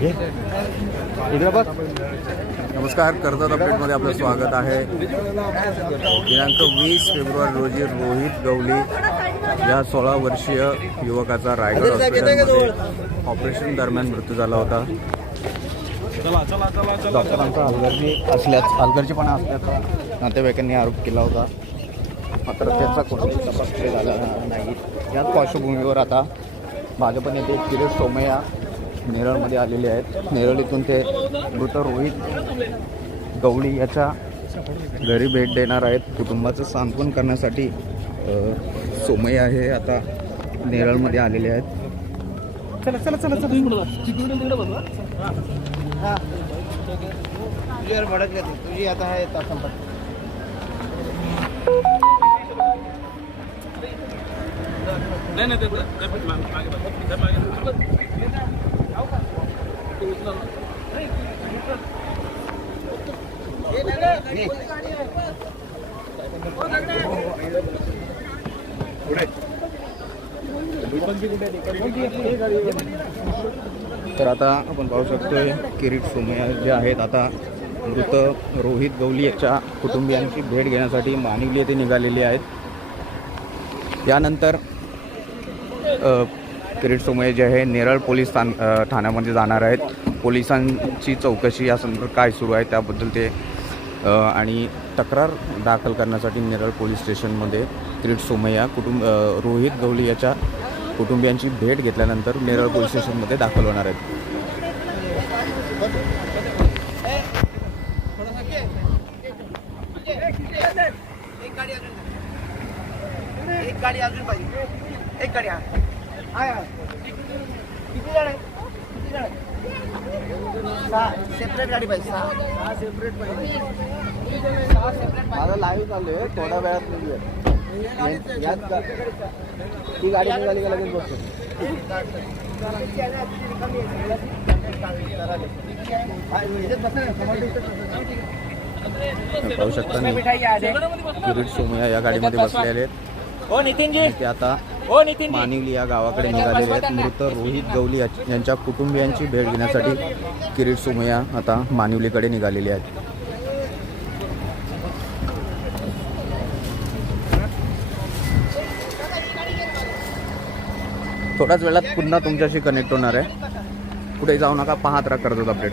इकडे बघ नमस्कार कर्जत अपडेटमध्ये आपलं स्वागत आहे. दिनांक वीस फेब्रुवारी रोजी रोहित गवली या सोळा वर्षीय युवकाचा रायगड हॉस्पिटलमध्ये ऑपरेशन दरम्यान मृत्यू झाला होता. डॉक्टरांचा हलगर्जी असल्याच हलगर्जीपणा असल्याचा नातेवाईकांनी आरोप केला होता. मात्र त्याचा कोणताही तपास केला झाला नाही. याच पार्श्वभूमीवर आता भाजप नेते किरीट सोमय्या नेरळमध्ये आलेले आहेत. नेरळ इथून ते मृत रोहित गवळी याच्या घरी भेट देणार आहेत. कुटुंबाचं सांत्वन करण्यासाठी अ, सोमय्या हे आता नेरळमध्ये आलेले आहेत. चला चला चला तुझी आता आहे तासांपासून तर आता आपण पाहू शकतोय किरीट सोमया जे आहेत. आता मृत रोहित गवली याच्या कुटुंबियांची भेट घेण्यासाठी मानिवली येथे निघालेली आहेत. यानंतर किरीट सोमय्या जे आहे नेरळ पोलीस स्थान ठाण्यामध्ये जाणार आहेत. पोलिसांची चौकशी या संदर्भात काय सुरू आहे त्याबद्दल ते आणि तक्रार दाखल करण्यासाठी नेरळ पोलीस स्टेशनमध्ये किरीट सोमय्या कुटुंब रोहित गवली याच्या कुटुंबियांची भेट घेतल्यानंतर नेरळ पोलीस स्टेशनमध्ये दाखल होणार आहेत. किती जण आहे किती जण आहे सहा. सेपरेट गाडी पाहिजे सहा. सहा सेपरेट पाहिजे. सहा सेपरेट माझा लाईव्ह चालू आहे थोड्या वेळात निघूया. ती गाडी निघाली का लगेच बसतो? पाहू शकता मी. किरीट या गाडीमध्ये बसलेले आहेत. हो नितीनजी. ते आता हो, मानिवली या गावाकडे निघालेले आहेत. मृत रोहित गवली यांच्या कुटुंबियांची भेट घेण्यासाठी किरीट सोमय्या आता मानिवलीकडे निघालेली आहेत. थोड्याच वेळात पुन्हा तुमच्याशी कनेक्ट होणार आहे. कुठे जाऊ नका पाहत राहा कर्जत अपडेट